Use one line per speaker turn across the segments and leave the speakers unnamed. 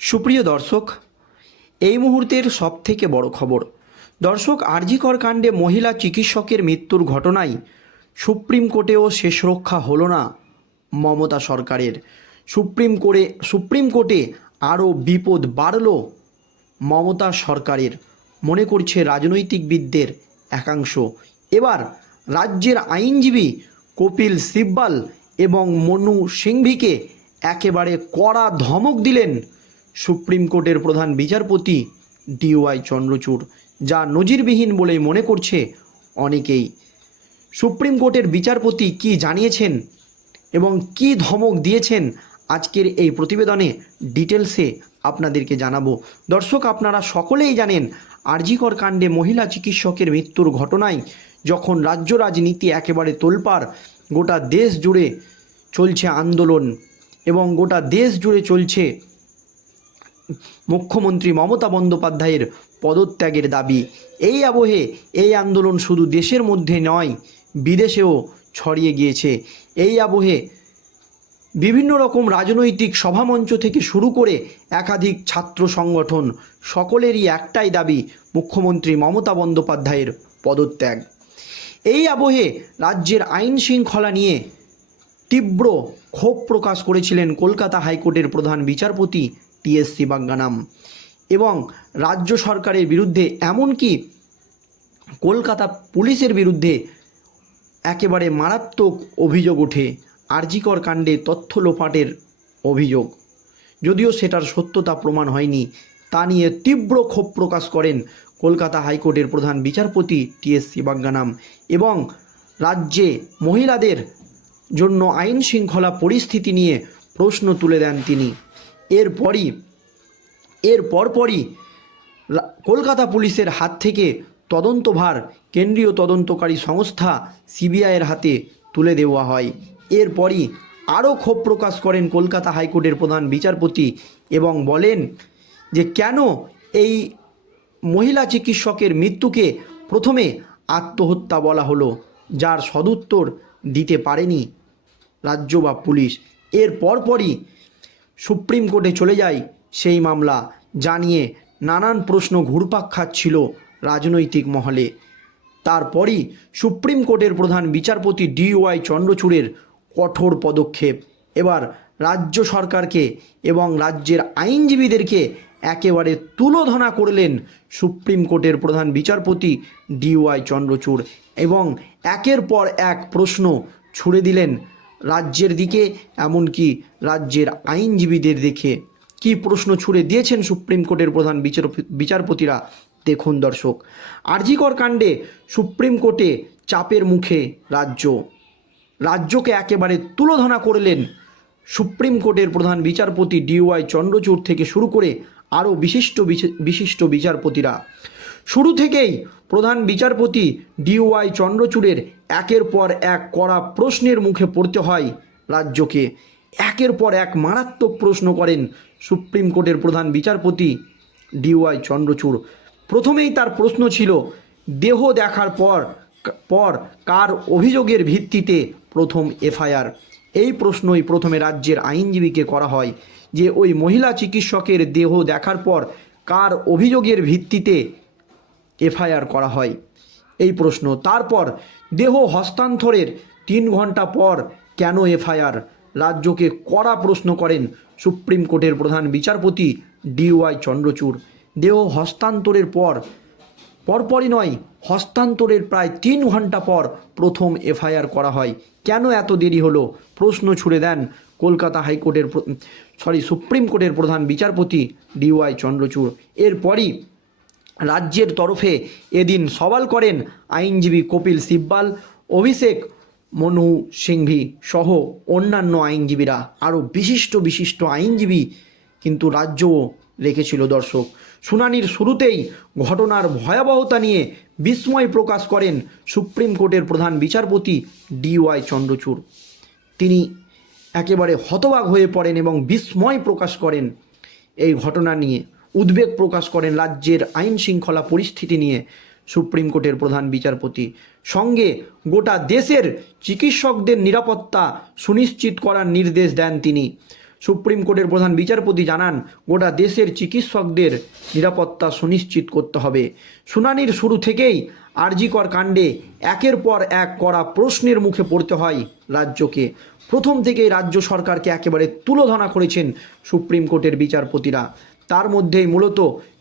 সুপ্রিয় দর্শক, এই মুহূর্তের সবথেকে বড় খবর। দর্শক, আরজিকর কাণ্ডে মহিলা চিকিৎসকের মৃত্যুর ঘটনায় সুপ্রিম কোর্টেও শেষ রক্ষা হলো না মমতা সরকারের। সুপ্রিম কোর্টে সুপ্রিম কোর্টে আরও বিপদ বাড়ল মমতা সরকারের। মনে করছে রাজনৈতিকবিদদের একাংশ। এবার রাজ্যের আইনজীবী কপিল সিব্বাল এবং মনু সিংভিকে একেবারে কড়া ধমক দিলেন সুপ্রিম কোর্টের প্রধান বিচারপতি ডিওয়াই চন্দ্রচূড়, যা নজিরবিহীন বলে মনে করছে অনেকেই। সুপ্রিম কোর্টের বিচারপতি কি জানিয়েছেন এবং কি ধমক দিয়েছেন আজকের এই প্রতিবেদনে ডিটেলসে আপনাদেরকে জানাব। দর্শক, আপনারা সকলেই জানেন আরজিকর কাণ্ডে মহিলা চিকিৎসকের মৃত্যুর ঘটনায় যখন রাজ্য রাজনীতি একেবারে তোলপাড়, গোটা দেশ জুড়ে চলছে আন্দোলন এবং গোটা দেশ জুড়ে চলছে মুখ্যমন্ত্রী মমতা বন্দ্যোপাধ্যায়ের পদত্যাগের দাবি। এই আবহে এই আন্দোলন শুধু দেশের মধ্যে নয়, বিদেশেও ছড়িয়ে গিয়েছে। এই আবহে বিভিন্ন রকম রাজনৈতিক সভামঞ্চ থেকে শুরু করে একাধিক ছাত্র সংগঠন, সকলেরই একটাই দাবি মুখ্যমন্ত্রী মমতা বন্দ্যোপাধ্যায়ের পদত্যাগ। এই আবহে রাজ্যের আইন শৃঙ্খলা নিয়ে তীব্র ক্ষোভ প্রকাশ করেছিলেন কলকাতা হাইকোর্টের প্রধান বিচারপতি টিএস শিবাঙ্গানাম এবং রাজ্য সরকারের বিরুদ্ধে এমনকি কলকাতা পুলিশের বিরুদ্ধে একেবারে মারাত্মক অভিযোগ ওঠে আরজিকর কাণ্ডে তথ্য লোপাটের অভিযোগ। যদিও সেটার সত্যতা প্রমাণ হয়নি, তা নিয়ে তীব্র ক্ষোভ প্রকাশ করেন কলকাতা হাইকোর্টের প্রধান বিচারপতি টিএস শিবাঙ্গানাম এবং রাজ্যে মহিলাদের জন্য আইন শৃঙ্খলা পরিস্থিতি নিয়ে প্রশ্ন তুলে দেন তিনি। এরপরই, এর পরপরই কলকাতা পুলিশের হাত থেকে তদন্তভার কেন্দ্রীয় তদন্তকারী সংস্থা সিবিআইয়ের হাতে তুলে দেওয়া হয়। এরপরই আরও ক্ষোভ প্রকাশ করেন কলকাতা হাইকোর্টের প্রধান বিচারপতি এবং বলেন যে, কেন এই মহিলা চিকিৎসকের মৃত্যুকে প্রথমে আত্মহত্যা বলা হলো, যার সদুত্তর দিতে পারেনি রাজ্য বা পুলিশ। এর পরপরই সুপ্রিম কোর্টে চলে যায় সেই মামলা জানিয়ে নানান প্রশ্ন ঘুরপাক খাচ্ছিল রাজনৈতিক মহলে। তারপরই সুপ্রিম কোর্টের প্রধান বিচারপতি ডিওয়াই চন্দ্রচূড়ের কঠোর পদক্ষেপ। এবার রাজ্য সরকারকে এবং রাজ্যের আইনজীবীদেরকে একেবারে তুলোধনা করলেন সুপ্রিম কোর্টের প্রধান বিচারপতি ডিওয়াই চন্দ্রচূড় এবং একের পর এক প্রশ্ন ছুড়ে দিলেন রাজ্যের দিকে, এমনকি রাজ্যের আইনজীবীদের দেখে কি প্রশ্ন ছুড়ে দিয়েছেন সুপ্রিম কোর্টের প্রধান বিচার বিচারপতিরা? দেখুন দর্শক, আরজিকর কাণ্ডে সুপ্রিম কোর্টে চাপের মুখে রাজ্য। রাজ্যকে একেবারে তুলোধনা করলেন সুপ্রিম কোর্টের প্রধান বিচারপতি ডিওয়াই চন্দ্রচূড় থেকে শুরু করে আরও বিশিষ্ট বিশিষ্ট বিচারপতিরা। শুরু থেকেই প্রধান বিচারপতি ডিওয়াই চন্দ্রচূড়ের একের পর এক কড়া প্রশ্নের মুখে পড়তে হয় রাজ্যকে। একের পর এক মারাত্মক প্রশ্ন করেন সুপ্রিম কোর্টের প্রধান বিচারপতি ডিওয়াই চন্দ্রচূড়। প্রথমেই তার প্রশ্ন ছিল, দেহ দেখার পর পর কার অভিযোগের ভিত্তিতে প্রথম এফআইআর? এই প্রশ্নই প্রথমে রাজ্যের আইনজীবীকে করা হয় যে ওই মহিলা চিকিৎসকের দেহ দেখার পর কার অভিযোগের ভিত্তিতে এফআইআর করা হয়। এই প্রশ্ন। তারপর, দেহ হস্তান্তরের তিন ঘণ্টা পর কেন এফআইআর? রাজ্যকে কড়া প্রশ্ন করেন সুপ্রিম কোর্টের প্রধান বিচারপতি ডিওয়াই চন্দ্রচূড়। দেহ হস্তান্তরের পর, পরপরই নয়, হস্তান্তরের প্রায় তিন ঘণ্টা পর প্রথম এফআইআর করা হয়। কেন এত দেরি হলো? প্রশ্ন ছুড়ে দেন কলকাতা হাইকোর্টের সরি সুপ্রিম কোর্টের প্রধান বিচারপতি ডিওয়াই চন্দ্রচূড়। এরপরই রাজ্যের তরফে এদিন সওয়াল করেন আইনজীবী কপিল সিব্বাল, অভিষেক মনু সিংভি সহ অন্যান্য আইনজীবীরা। আরও বিশিষ্ট বিশিষ্ট আইনজীবী কিন্তু রাজ্যও রেখেছিল দর্শক। শুনানির শুরুতেই ঘটনার ভয়াবহতা নিয়ে বিস্ময় প্রকাশ করেন সুপ্রিম কোর্টের প্রধান বিচারপতি ডিওয়াই চন্দ্রচূড়। তিনি একেবারে হতবাক হয়ে পড়েন এবং বিস্ময় প্রকাশ করেন এই ঘটনা নিয়ে। উদ্বেগ প্রকাশ করেন রাজ্যের আইন শৃঙ্খলা পরিস্থিতি নিয়ে সুপ্রিম কোর্টের প্রধান বিচারপতি। সঙ্গে গোটা দেশের চিকিৎসকদের নিরাপত্তা সুনিশ্চিত করার নির্দেশ দেন তিনি। সুপ্রিম কোর্টের প্রধান বিচারপতি জানান, গোটা দেশের চিকিৎসকদের নিরাপত্তা সুনিশ্চিত করতে হবে। শুনানির শুরু থেকেই আরজিকর কাণ্ডে একের পর এক করা প্রশ্নের মুখে পড়তে হয় রাজ্যকে। প্রথম থেকেই রাজ্য সরকারকে একেবারে তুলোধনা করেছেন সুপ্রিম কোর্টের বিচারপতিরা। তার মধ্যেই মূলত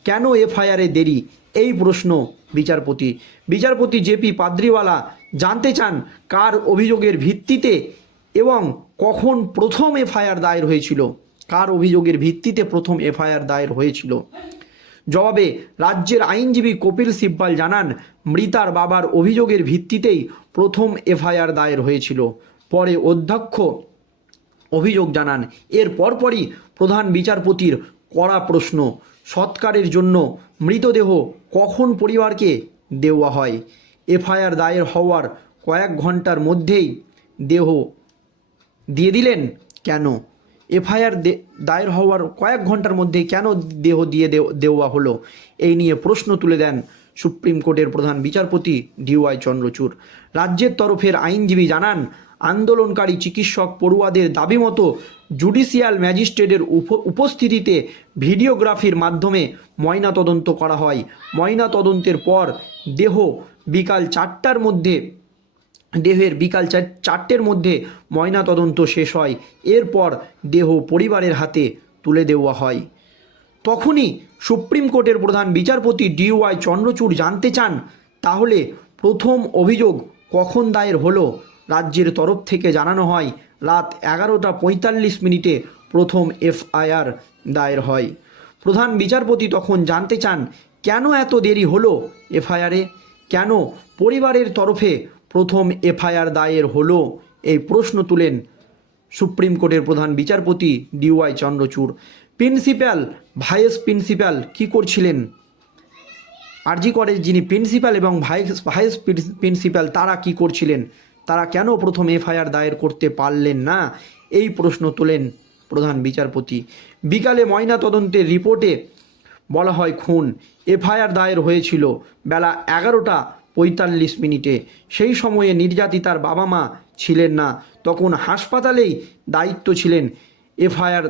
কেন এফআইআরে দেরি? এই প্রশ্ন বিচারপতি। বিচারপতি জেপি পাদ্রিওয়ালা জানতে চান কার অভিযোগের ভিত্তিতে এবং কখন প্রথম এফআইআর দায়ের হয়েছিল। কার অভিযোগের ভিত্তিতে প্রথম এফআইআর দায়ের হয়েছিল। জবাবে রাজ্যের আইনজীবী কপিল সিব্বাল জানান, মৃতার বাবার অভিযোগের ভিত্তিতেই প্রথম এফআইআর দায়ের হয়েছিল। পরে অধ্যক্ষ অভিযোগ জানান। এর পরপরই প্রধান বিচারপতির কড়া প্রশ্ন, সৎকারের জন্য মৃতদেহ কখন পরিবারকে দেওয়া হয়? এফআইআর দায়ের হওয়ার কয়েক ঘণ্টার মধ্যেই দেহ দিয়ে দিলেন কেন? এফআইআর দায়ের হওয়ার কয়েক ঘণ্টার মধ্যে কেন দেহ দিয়ে দেও- দেওয়া হলো? এই নিয়ে প্রশ্ন তুলে দেন সুপ্রিম কোর্টের প্রধান বিচারপতি ডিওয়াই চন্দ্রচূড়। রাজ্যের তরফের আইনজীবী জানান আন্দোলনকারী চিকিৎসক পড়ুয়াদের দাবি মতো জুডিশিয়াল ম্যাজিস্ট্রেটের উপ- উপস্থিতিতে ভিডিওগ্রাফির মাধ্যমে ময়নাতদন্ত করা হয়। ময়নাতদন্তের পর দেহ বিকাল চারটার মধ্যে দেহের বিকাল চার- চারটের মধ্যে ময়নাতদন্ত শেষ হয়। এরপর দেহ পরিবারের হাতে তুলে দেওয়া হয়। তখনই সুপ্রিম কোর্টের প্রধান বিচারপতি ডিওয়াই চন্দ্রচূড় জানতে চান, তাহলে প্রথম অভিযোগ কখন দায়ের হলো? রাজ্যের তরফ থেকে জানানো হয়, রাত এগারোটা পঁয়তাল্লিশ মিনিটে প্রথম এফআইআর দায়ের হয়। প্রধান বিচারপতি তখন জানতে চান, কেন এত দেরি হলো এফআইআরে? কেন পরিবারের তরফে প্রথম এফআইআর দায়ের হলো? এই প্রশ্ন তুলেন সুপ্রিম কোর্টের প্রধান বিচারপতি DY Chandrachud. Principal vice principal কি করছিলেন? আরজি কলেজ যিনি প্রিন্সিপাল এবং ভাইস ভাইস প্রিন্সিপাল তারা কি করছিলেন? তারা কেন প্রথম এফআইআর দায়ের করতে পারলেন না? এই প্রশ্ন তোলেন প্রধান বিচারপতি। বিকালে ময়নাতদন্তের রিপোর্টে বলা হয়, খুন। এফআইআর দায়ের হয়েছিল বেলা এগারোটা পঁয়তাল্লিশ মিনিটে। সেই সময়ে নির্যাতিতার বাবা মা ছিলেন না। তখন হাসপাতালেই দায়িত্ব ছিলেন এফআইআর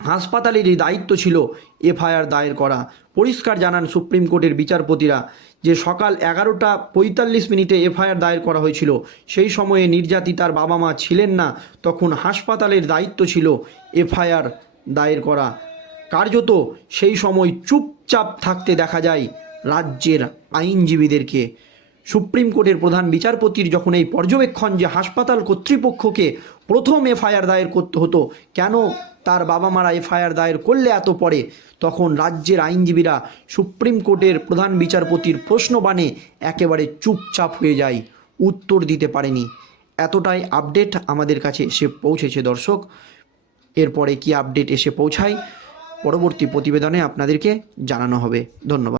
হাসপাতালেরই দায়িত্ব ছিল এফআইআর দায়ের করা। পরিষ্কার জানান সুপ্রিম কোর্টের বিচারপতিরা যে সকাল এগারোটা পঁয়তাল্লিশ মিনিটে এফআইআর দায়ের করা হয়েছিল, সেই সময়ে নির্যাতিতার বাবা মা ছিলেন না, তখন হাসপাতালের দায়িত্ব ছিল এফআইআর দায়ের করা। কার্যত সেই সময় চুপচাপ থাকতে দেখা যায় রাজ্যের আইনজীবীদেরকে। সুপ্রিম কোর্টের প্রধান বিচারপতির যখন এই পর্যবেক্ষণ যে হাসপাতাল কর্তৃপক্ষকে প্রথম এফআইআর দায়ের করতে হতো, কেন তার বাবা মারা এফআইআর দায়ের করলে এত পরে? তখন রাজ্যের আইনজীবীরা সুপ্রিম কোর্টের প্রধান বিচারপতির প্রশ্নবাণে একেবারে চুপচাপ হয়ে যায়। উত্তর দিতে পারেনি। এতটাই আপডেট আমাদের কাছে এসে পৌঁছেছে দর্শক। এরপরে কি আপডেট এসে পৌঁছায়? পরবর্তী প্রতিবেদনে আপনাদেরকে জানানো হবে। ধন্যবাদ।